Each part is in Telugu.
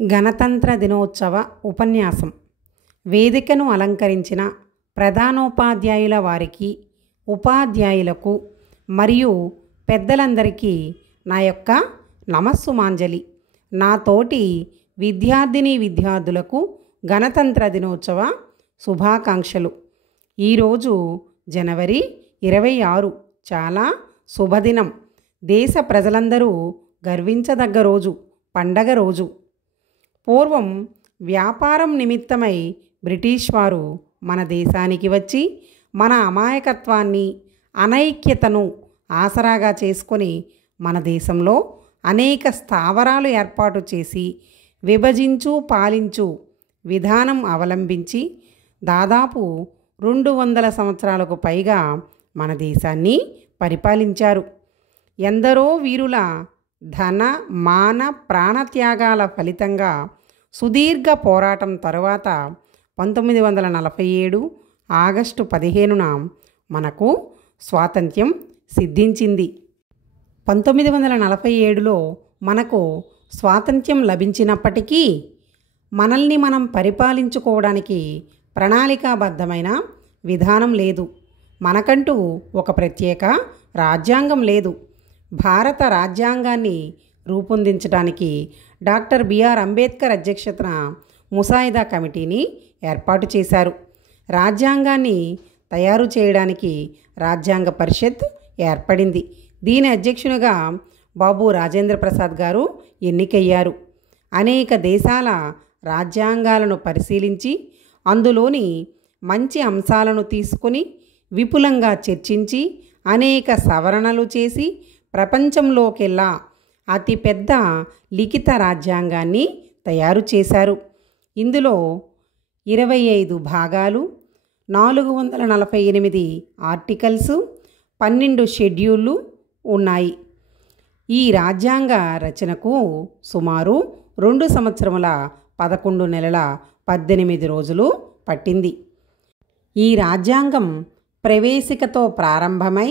గణతంత్ర దినోత్సవ ఉపన్యాసం వేదికను అలంకరించిన ప్రధానోపాధ్యాయుల వారికి, ఉపాధ్యాయులకు మరియు పెద్దలందరికీ నా యొక్క నమస్సుమాంజలి. నా తోటి విద్యార్థులకు గణతంత్ర దినోత్సవ శుభాకాంక్షలు. ఈరోజు జనవరి 26 చాలా శుభదినం. దేశ ప్రజలందరూ గర్వించదగ్గ రోజు, పండగ రోజు. పూర్వం వ్యాపారం నిమిత్తమై బ్రిటిష్ వారు మన దేశానికి వచ్చి మన అమాయకత్వాన్ని, అనైక్యతను ఆసరాగా చేసుకొని మన దేశంలో అనేక స్థావరాలు ఏర్పాటు చేసి విభజించు పాలించు విధానం అవలంబించి దాదాపు 200 సంవత్సరాలకు పైగా మన దేశాన్ని పరిపాలించారు. ఎందరో వీరుల ధన, మాన, ప్రాణత్యాగాల ఫలితంగా సుదీర్ఘ పోరాటం తరువాత 1947 ఆగస్టు 15న మనకు స్వాతంత్ర్యం సిద్ధించింది. 1947లో మనకు స్వాతంత్ర్యం లభించినప్పటికీ మనల్ని మనం పరిపాలించుకోవడానికి ప్రణాళికాబద్ధమైన విధానం లేదు. మనకంటూ ఒక ప్రత్యేక రాజ్యాంగం లేదు. భారత రాజ్యాంగాన్ని రూపొందించడానికి డాక్టర్ బిఆర్ అంబేద్కర్ అధ్యక్షతన ముసాయిదా కమిటీని ఏర్పాటు చేశారు. రాజ్యాంగాన్ని తయారు చేయడానికి రాజ్యాంగ పరిషత్ ఏర్పడింది. దీని అధ్యక్షునిగా బాబు రాజేంద్ర ప్రసాద్ గారు ఎన్నికయ్యారు. అనేక దేశాల రాజ్యాంగాలను పరిశీలించి అందులోని మంచి అంశాలను తీసుకొని విపులంగా చర్చించి అనేక సవరణలు చేసి ప్రపంచంలోకెల్లా అతిపెద్ద లిఖిత రాజ్యాంగాన్ని తయారు చేశారు. ఇందులో 25 భాగాలు, 448 ఆర్టికల్స్, 12 షెడ్యూళ్ళు ఉన్నాయి. ఈ రాజ్యాంగ రచనకు సుమారు 2 సంవత్సరముల 11 నెలల 18 రోజులు పట్టింది. ఈ రాజ్యాంగం ప్రవేశికతో ప్రారంభమై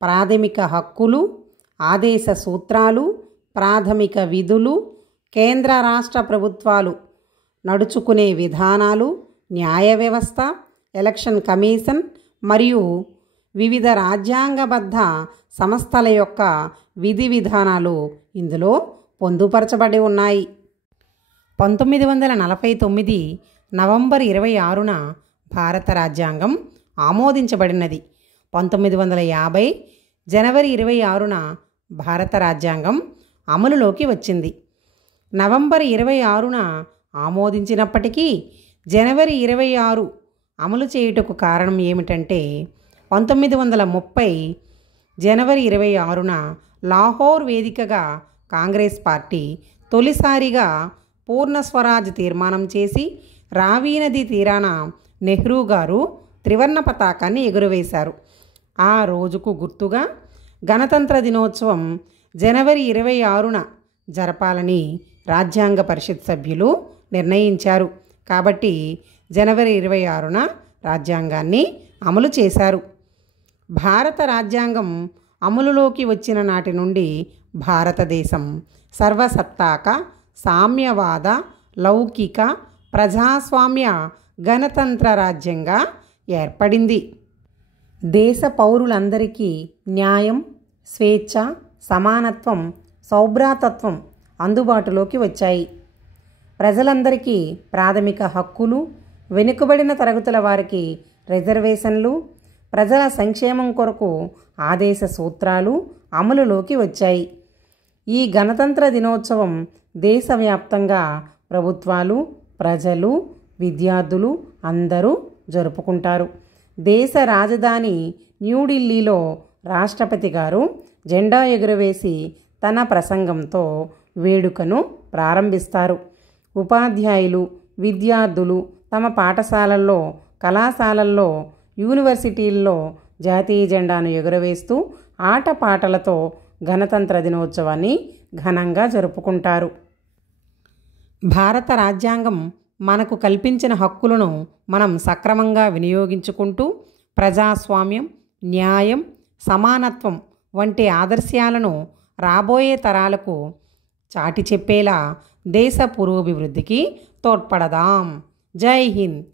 ప్రాథమిక హక్కులు, ఆదేశ సూత్రాలు, ప్రాథమిక విధులు, కేంద్ర రాష్ట్ర ప్రభుత్వాలు నడుచుకునే విధానాలు, న్యాయ వ్యవస్థ, ఎలక్షన్ కమిషన్ మరియు వివిధ రాజ్యాంగబద్ధ సంస్థల యొక్క విధి విధానాలు ఇందులో పొందుపరచబడి ఉన్నాయి. 1949 నవంబర్ 26న భారత రాజ్యాంగం ఆమోదించబడినది. 1950 జనవరి 26న భారత రాజ్యాంగం అమలులోకి వచ్చింది. నవంబర్ 26న ఆమోదించినప్పటికీ జనవరి 26 అమలు చేయుటకు కారణం ఏమిటంటే 1930 జనవరి 26న లాహోర్ వేదికగా కాంగ్రెస్ పార్టీ తొలిసారిగా పూర్ణ స్వరాజ్ తీర్మానం చేసి రావి నది తీరాన నెహ్రూ గారు త్రివర్ణ పతాకాన్ని ఎగురవేశారు. ఆ రోజుకు గుర్తుగా గణతంత్ర దినోత్సవం జనవరి 26న జరపాలని రాజ్యాంగ పరిషత్ సభ్యులు నిర్ణయించారు. కాబట్టి జనవరి 26న రాజ్యాంగాన్ని అమలు చేశారు. భారత రాజ్యాంగం అమలులోకి వచ్చిన నాటి నుండి భారతదేశం సర్వసత్తాక, సామ్యవాద, లౌకిక, ప్రజాస్వామ్య గణతంత్ర రాజ్యంగా ఏర్పడింది. దేశ పౌరులందరికీ న్యాయం, స్వేచ్ఛ, సమానత్వం, సౌభ్రాతత్వం అందుబాటులోకి వచ్చాయి. ప్రజలందరికీ ప్రాథమిక హక్కులు, వెనుకబడిన తరగతుల వారికి రిజర్వేషన్లు, ప్రజల సంక్షేమం కొరకు ఆదేశ సూత్రాలు అమలులోకి వచ్చాయి. ఈ గణతంత్ర దినోత్సవం దేశవ్యాప్తంగా ప్రభుత్వాలు, ప్రజలు, విద్యార్థులు అందరూ జరుపుకుంటారు. దేశ రాజధాని న్యూఢిల్లీలో రాష్ట్రపతి గారు జెండా ఎగురవేసి తన ప్రసంగంతో వేడుకను ప్రారంభిస్తారు. ఉపాధ్యాయులు, విద్యార్థులు తమ పాఠశాలల్లో, కళాశాలల్లో, యూనివర్సిటీల్లో జాతీయ జెండాను ఎగురవేస్తూ ఆటపాటలతో గణతంత్ర దినోత్సవాన్ని ఘనంగా జరుపుకుంటారు. భారత రాజ్యాంగం మనకు కల్పించిన హక్కులను మనం సక్రమంగా వినియోగించుకుంటూ ప్రజాస్వామ్యం, న్యాయం, సమానత్వం వంటి ఆదర్శాలను రాబోయే తరాలకు చాటి చెప్పేలా దేశ పురోభివృద్ధికి తోడ్పడదాం. జై హింద్.